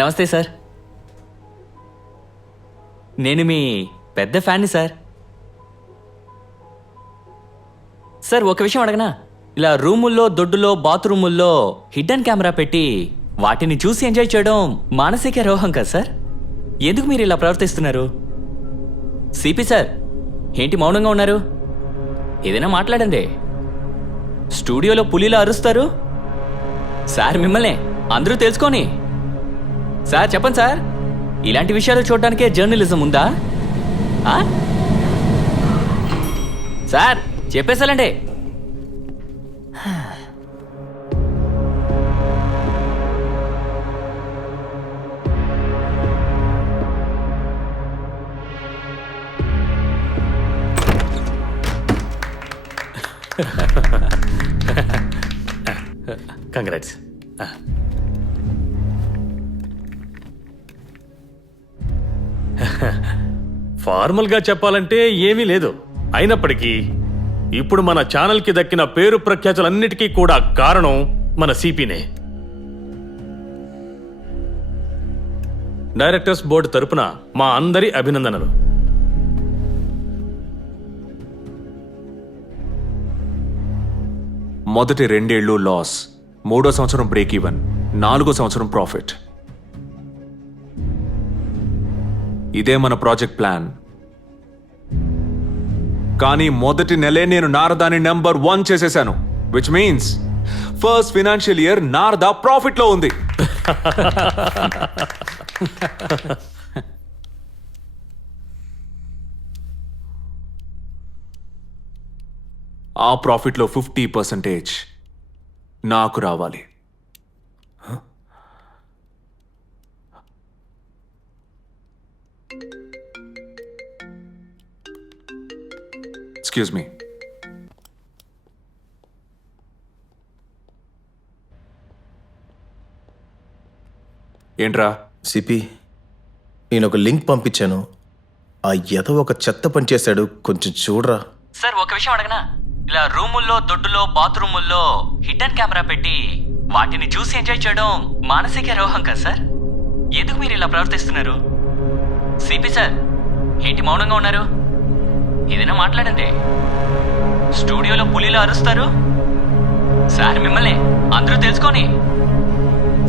నమస్తే సార్. నేను మీ పెద్ద ఫ్యాన్ని సార్. సార్ ఒక విషయం అడగనా? ఇలా రూముల్లో, దొడ్డులో, బాత్రూముల్లో హిడ్డెన్ కెమెరా పెట్టి వాటిని చూసి ఎంజాయ్ చేయడం మానసిక రోగం కదా సార్? ఎందుకు మీరు ఇలా ప్రవర్తిస్తున్నారు? సిపి సార్, ఏంటి మౌనంగా ఉన్నారు? ఏదైనా మాట్లాడండి. స్టూడియోలో పులిలా అరుస్తారు సార్. మిమ్మల్ని అందరూ తెలుసుకొని సార్ చెప్పండి సార్, ఇలాంటి విషయాలు చూడడానికే జర్నలిజం ఉందా? సార్ చెప్పేసాలండి. కంగ్రాట్స్. ఫార్మల్గా చెప్పాలంటే ఏమీ లేదు. అయినప్పటికీ ఇప్పుడు మన ఛానల్కి దక్కిన పేరు ప్రఖ్యాతులన్నిటికీ కూడా కారణం మన సిపినే. డైరెక్టర్స్ బోర్డు తరపున మా అందరి అభినందనలు. మొదటి 2 ఏళ్ళు లాస్, 3వ సంవత్సరం బ్రేక్ ఈవెన్, 4వ సంవత్సరం ప్రాఫిట్. ఇదే మన ప్రాజెక్ట్ ప్లాన్. కానీ మొదటి నెలే నేను నారదాని నెంబర్ 1 చేసేశాను. Which means first financial year Narada profit లో ఉంది. ఆ ప్రాఫిట్లో 50% నాకు రావాలి. Excuse me. ఏంట్రా? సిపి, నేను ఒక లింక్ పంపించాను. ఆ ఎదో ఒక చెత్త పని చేశాడు, కొంచెం చూడరా. సార్ ఒక విషయం అడగనా? ఇలా రూముల్లో, దొడ్డులో, బాత్రూముల్లో హిడ్డెన్ కెమెరా పెట్టి వాటిని చూసి ఎంజాయ్ చేయడం మానసిక రోగం కదా సార్? ఎందుకు మీరు ఇలా ప్రవర్తిస్తున్నారు? సిపి సార్, ఏంటి మౌనంగా ఉన్నారు? ఏదైనా మాట్లాడండి. స్టూడియోలో పులిలా అరుస్తారు సార్. మిమ్మల్ని అందరూ తెలుసుకొని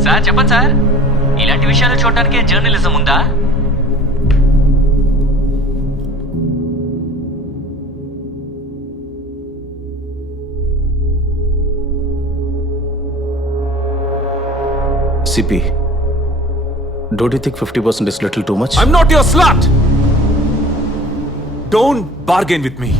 సార్ చెప్పండి సార్, ఇలాంటి విషయాలు చూడడానికే జర్నలిజం ఉందా? CP, don't you think 50% is little too much? I'm not your slut! Don't bargain with me.